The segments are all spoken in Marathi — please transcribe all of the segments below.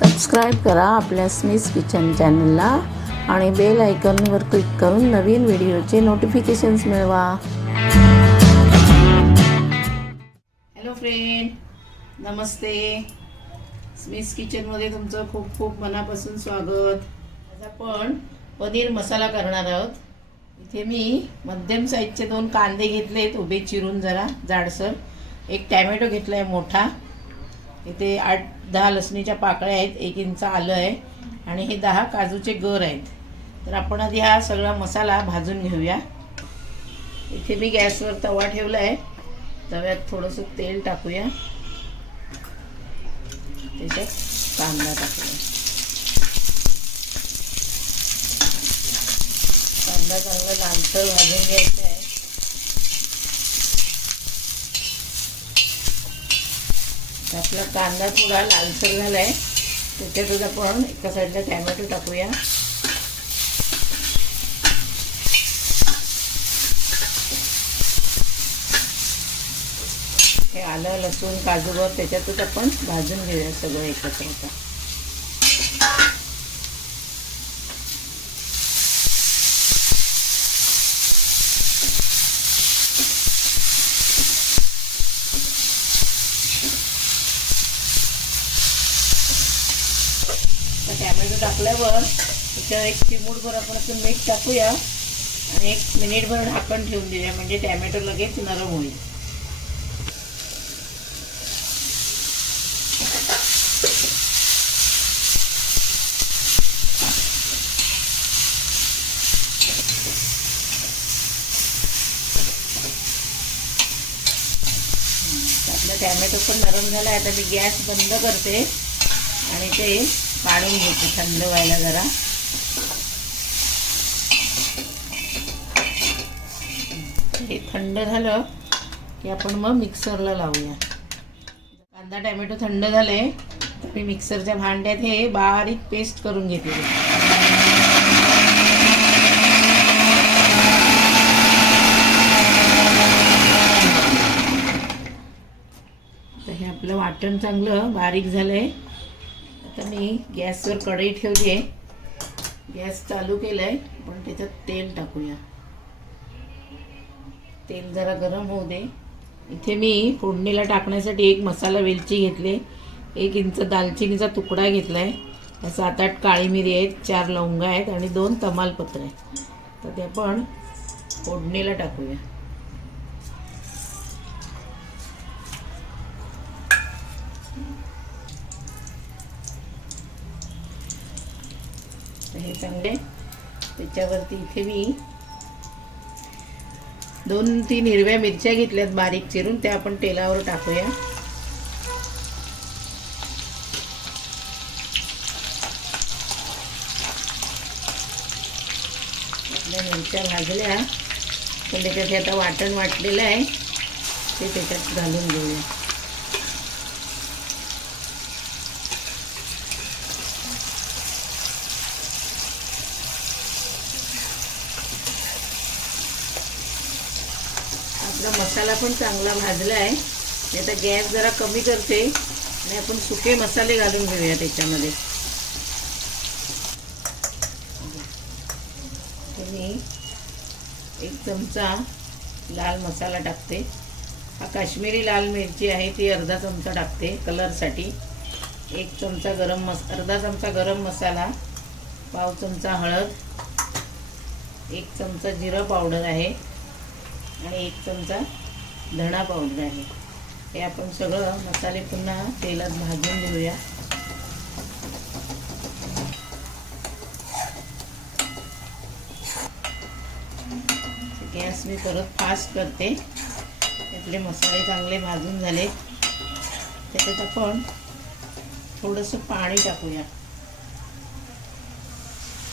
सबस्क्राईब करा आपल्या स्मिस किचन चॅनलला आणि बेल आयकॉनवर क्लिक करून नवीन व्हिडिओचे नोटिफिकेशन्स मिळवा। हॅलो फ्रेंड, नमस्ते। स्मिस किचनमध्ये तुमचं खूप खूप मनापासून स्वागत। आज आपण पनीर मसाला करणार आहोत। इथे मी मध्यम साईजचे 2 कांदे घेतलेत उभे चिरून जरा जाडसर, एक टोमॅटो घेतलाय मोठा, इथे 8-10 लसणीच्या पाकळ्या आहेत, 1 इंच आलं आहे आणि हे 10 काजूचे गर आहेत। तर आपण आधी हा सगळा मसाला भाजून घेऊया। इथे मी गॅसवर तवा ठेवला आहे, तव्यात थोडंसं तेल टाकूया, त्याच्यात कांदा टाकूया। कांदा चांगला लालसर भाजून घ्यायचा आहे। आपला कांदा थोडा लालसर झालाय, त्याच्यातच आपण एका साईडला टोमॅटो टाकूया। हे आलं लसूण काजूवर त्याच्यातच आपण भाजून घेऊया सगळं एकत्र आता। टोमॅटो टाकल्यावर त्याच्यावर 1 चिमूटभर आपण असं मीठ टाकूया आणि 1 मिनिटभर ढाकण ठेवून देऊया, म्हणजे टोमॅटो लगेच नरम होईल। आपला टोमॅटो पण नरम झाला आहे। आता मी गॅस बंद करते आणि ते काढून घेते थंड व्हायला जरा। हे थंड झालं की आपण मग मिक्सरला लावूया। कांदा टोमॅटो थंड झाले तर मी मिक्सरच्या भांड्यात हे बारीक पेस्ट करून घेते। तर हे आपलं वाटण चांगलं बारीक झालंय। आता मी गॅसवर कढई ठेवली आहे, गॅस चालू केलाय, आपण त्याच्यात तेल टाकूया। तेल जरा गरम होऊ दे। इथे मी फोडणीला टाकण्यासाठी 1 मसाला वेलची घेतले, 1 इंच दालचिनीचा तुकडा घेतलाय, 7-8 काळी मिरी आहेत, 4 लवंगा आहेत आणि 2 तमालपत्र आहेत। तर ते आपण फोडणीला टाकूया। हे चांगले त्याच्यावरती इथे मी 2-3 हिरव्या मिरच्या घेतल्यात बारीक चिरून, त्या आपण तेलावर टाकूया। आपल्या मिरच्या भाजल्या पण त्याच्यात हे आता वाटण वाटलेलं आहे, ते त्याच्यात घालून घेऊया। आपला मसाला पण चांगला भाजला आहे। आता गॅस जरा कमी करते आणि आपण सुके मसाले घालून घेऊया त्याच्यामध्ये। मी 1 चमचा लाल मसाला टाकते। हा काश्मीरी लाल मिरची आहे, ती अर्धा चमचा टाकते कलरसाठी। 1 चमचा अर्धा चमचा गरम मसाला, पाव चमचा हळद, 1 चमचा जिरा पावडर आहे आणि 1 चमचा धणा पावडर आहे। हे आपण सगळं मसाले पुन्हा तेलात भाजून घेऊया। गॅस मी परत फास्ट करते। आपले मसाले चांगले भाजून झाले, त्याच्यात आपण थोडंसं पाणी टाकूया।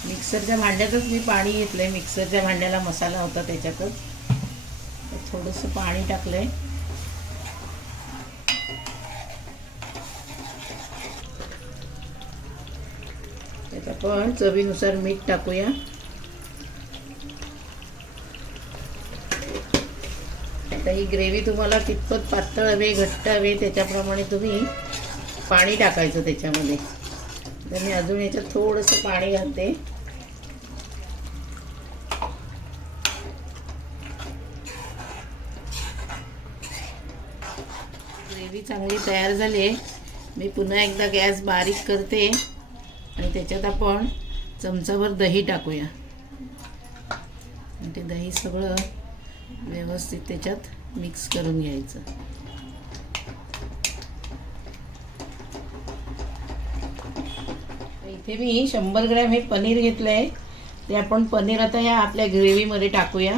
मिक्सरच्या भांड्यातच मी पाणी घेतलंय, मिक्सरच्या भांड्याला मसाला होता त्याच्यातच थोडंसं पाणी टाकलंय। त्यात आपण चवीनुसार मीठ टाकूया। आता ही ग्रेव्ही तुम्हाला कितपत पातळ हवे घट्ट हवे त्याच्याप्रमाणे तुम्ही पाणी टाकायचं त्याच्यामध्ये। तर मी अजून याच्यात थोडंसं पाणी घालते. ग्रेव्ही चांगली तयार झाली आहे. मी पुन्हा एकदा गॅस बारीक करते आणि त्याच्यात आपण चमचाभर दही टाकूया. आणि ते दही सगळं व्यवस्थित त्याच्यात मिक्स करून घ्यायचं. इथे मी 100 ग्रॅम हे पनीर घेतलं आहे. ते आपण पनीर आता या आपल्या ग्रेव्हीमध्ये टाकूया.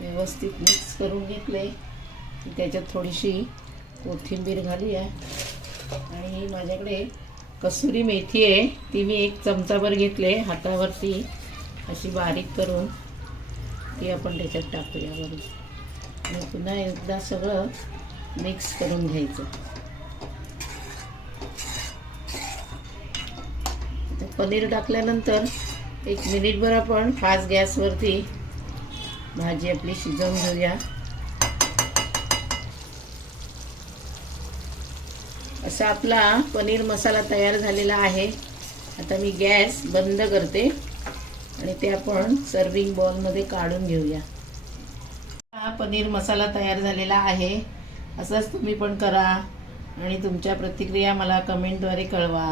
व्यवस्थित मिक्स करून घेतले. त्याच्यात थोडीशी कोथिंबीर घालूया. आणि माझ्याकडे कसुरी मेथी आहे, ती मी 1 चमचाभर घेतले हातावरती अशी बारीक करून, ती आपण त्याच्यात टाकूया बरोबर. आणि पुन्हा एकदा सगळं मिक्स करून घ्यायचं. पनीर टाकल्यानंतर 1 मिनिटभर आपण फास्ट गॅसवरती भाजी आपली शिजवून घेऊया. असा आपला पनीर मसाला तयार झालेला आहे. आता मी गॅस बंद करते आणि ते आपण सर्विंग बाउलमध्ये काढून घेऊया. हा पनीर मसाला तयार झालेला आहे. असंच तुम्ही पण करा आणि तुमच्या प्रतिक्रिया मला कमेंटद्वारे कळवा.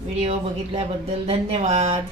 व्हिडिओ बघितल्याबद्दल धन्यवाद.